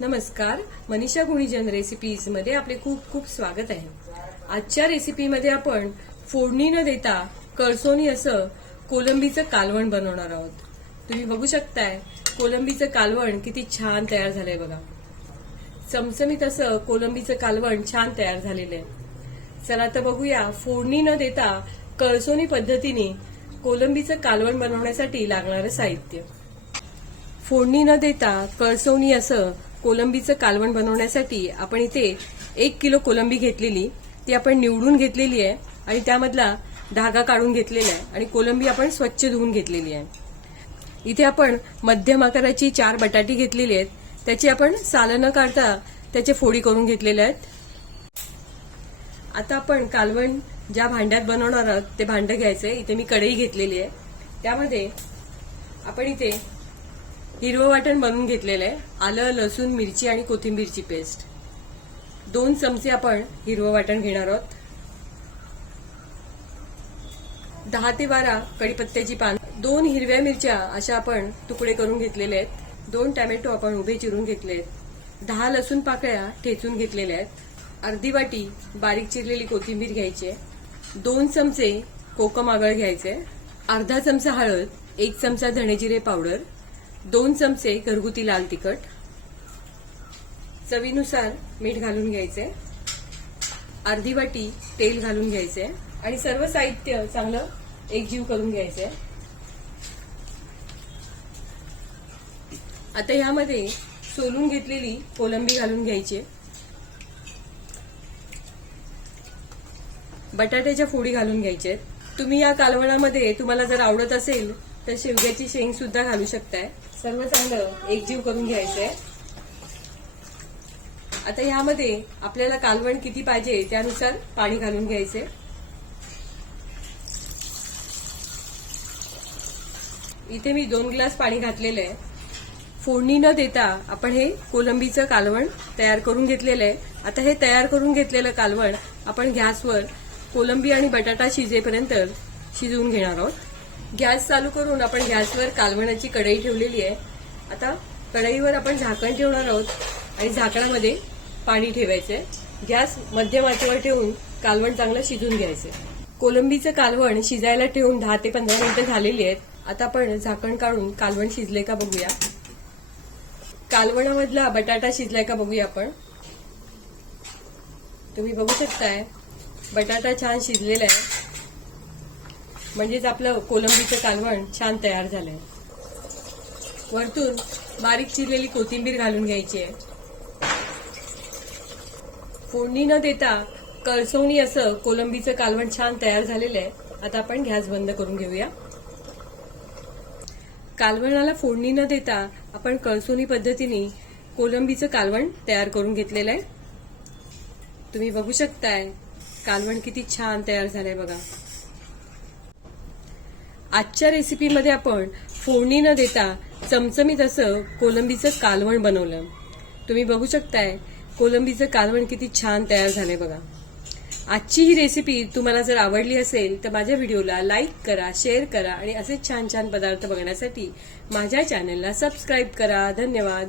नमस्कार मनीषा गुणीजन रेसिपीजमध्ये आपले खूप खूप स्वागत आहे. आजच्या रेसिपीमध्ये आपण फोडणी न देता कळसोनी असं कोलंबीचं कालवण बनवणार आहोत. तुम्ही बघू शकताय कोलंबीचं कालवण किती छान तयार झालंय बघा. चमचमीत असं कोलंबीचं कालवण छान तयार झालेलं आहे. चला तर बघूया फोडणी न देता कळसोनी पद्धतीने कोलंबीचं कालवण बनवण्यासाठी लागणारं साहित्य. फोडणी न देता कळसवणी असं कोलंबीचं कालवण बनवण्यासाठी आपण इथे एक किलो कोलंबी घेतलेली ती आपण निवडून घेतलेली आहे आणि त्यामधला धागा काढून घेतलेला आहे आणि कोलंबी आपण स्वच्छ धुवून घेतलेली आहे. इथे आपण मध्यम आकाराची चार बटाटी घेतलेली आहेत. त्याची आपण सालं न काढता त्याचे फोडी करून घेतलेल्या आहेत. आता आपण कालवण ज्या भांड्यात बनवणार आहोत ते भांडं घ्यायचंय. इथे मी कढई घेतलेली आहे. त्यामध्ये आपण इथे हिरवं वाटण बनवून घेतलेलं आहे. आलं लसूण मिरची आणि कोथिंबीरची पेस्ट. दोन चमचे आपण हिरवं वाटण घेणार आहोत. दहा ते बारा कढीपत्त्याची पान दोन हिरव्या मिरच्या अशा आपण तुकडे करून घेतलेले आहेत. दोन टॅमॅटो आपण उभे चिरून घेतले आहेत. दहा लसूण पाकळ्या ठेचून घेतलेल्या आहेत. अर्धी वाटी बारीक चिरलेली कोथिंबीर घ्यायची आहे. दोन चमचे कोकम आगळ घ्यायचे अर्धा चमचा हळद एक चमचा धणेजिरे पावडर दोन चमचे घरगुती लाल तिखट. चवीनुसार मीठ घालून घ्यायचे. अर्धी वाटी तेल घालून घ्यायचे. आणि सर्व साहित्य चांगलं एकजीव करून घ्यायचंय आता ह्यामध्ये सोलून घेतलेली कोलंबी घालून घ्यायची. बटाट्याच्या फोडी घालून घ्यायच्या तुम्ही या कालवणामध्ये तुम्हाला जर आवडत असेल तर शेवग्याची शेंग सुद्धा घालू शकताय. सर्व चांगलं एकजीव करून घ्यायचंय. आता ह्यामध्ये आपल्याला कालवण किती पाहिजे त्यानुसार पाणी घालून घ्यायचे इथे मी दोन ग्लास पाणी घातलेलं आहे. फोडणी न देता आपण हे कोलंबीचं कालवण तयार करून घेतलेलं आहे. आता हे तयार करून घेतलेलं कालवण आपण गॅसवर कोलंबी आणि बटाटा शिजेपर्यंत शिजवून घेणार आहोत. गॅस चालू करून आपण गॅसवर कालवणाची कढई ठेवलेली आहे. आता कढईवर आपण झाकण ठेवणार आहोत आणि झाकणामध्ये पाणी ठेवायचंय. गॅस मध्यम आचेवर ठेवून कालवण चांगलं शिजून घ्यायचंय. कोलंबीचं कालवण शिजायला ठेवून दहा ते पंधरा मिनिटं झालेली आहेत. आता आपण झाकण काढून कालवण शिजले का बघूया. कालवणामधला बटाटा शिजलाय का बघूया आपण. तुम्ही बघू शकताय बटाटा छान शिजलेला आहे. म्हणजेच आपलं कोलंबीचं कालवण छान तयार झालंय. वरतून बारीक चिरलेली कोथिंबीर घालून घ्यायची आहे. फोडणी न देता कळसवणी असं कोलंबीचं कालवण छान तयार झालेलं आहे. आता आपण गॅस बंद करून घेऊया. कालवणाला फोडणी न देता आपण कळसोनी पद्धतीने कोलंबीचं कालवण तयार करून घेतलेलं आहे. तुम्ही बघू शकताय कालवण किती छान तयार झालंय बघा. आजच्या रेसिपीमध्ये आपण फोडणी न देता चमचमीत असं कोलंबीचं कालवण बनवलं. तुम्ही बघू शकताय कोलंबीचं कालवण किती छान तयार झालंय बघा. आजची ही रेसिपी तुम्हाला जर आवडली असेल तर माझ्या व्हिडिओला लाईक करा शेअर करा आणि असेच छान छान पदार्थ बघण्यासाठी माझ्या चॅनलला सबस्क्राईब करा. धन्यवाद.